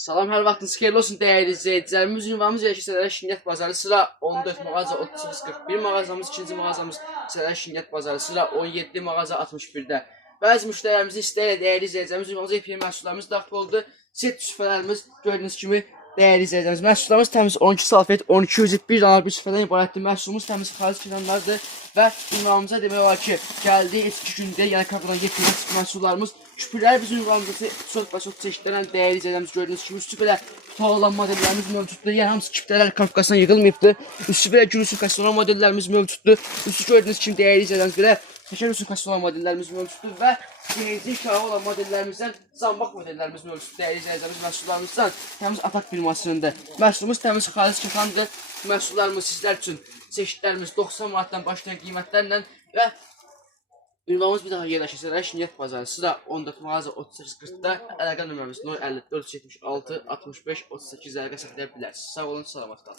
Salam, hər vaxtınız xeyirli olsun dəyərli izləyicilərimiz. Ünvanımız Şirkət Şirniyyat Bazarı sıra 14 mağaza 3841 mağazamız, ikinci mağazamız Şirniyyat Bazarı sıra 17 mağaza 61-də. Bəzi müştərilərimizin istəyi ilə dəyərli izləyicilərimiz ünvanımıza epey məhsullarımız daxil oldu. Set süfrələrimiz gördüyünüz kimi dəyərli izləyicilərimiz. Məhsullarımız təmiz 12 salfet, 12 üzük, bir dana bir süfrədən ibarətdir. Məhsulumuz təmiz xaric kətanlardır və ünvanımıza demək olar ki, gəldiyi ilk 2 gündə, yəni kapıdan getdiyimiz məhsullarımız küpürlər bizim ünvanımızda çox çeşidlənən dəyərli izləyicilərimiz gördüyünüz kimi üstü belə tuğalan modellərimiz mövcuddur. Yəni hamısı kiplərlə Kafkasdan yığılmayıbdır. Üstü belə gül usulkası olan modellərimiz mövcuddur. Üstü gördüyünüz kimi dəyərli izləyicilərimiz belə şəkər usulkası olan modellərimiz mövcuddur və genici şahı olan modellərimizdən zambaq modellərimiz mövcuddur. Dəyərli izləyicilərimiz məhsullarımızdan təmiz atak firmasınındır. Məhsulumuz təmiz xaric kətandır. Məhsullarımız sizlər üçün çeşidlərimiz 90 manatdan başlayan qiymətlərlə və ünvanımız bir daha yerləşir. Şirniyyat Bazarı sıra 14 mağaza 3840-da əlaqə nömrəmiz 054 76 65 38 əlaqə saxlaya bilərsiniz. Sağ olun, salamat qalın.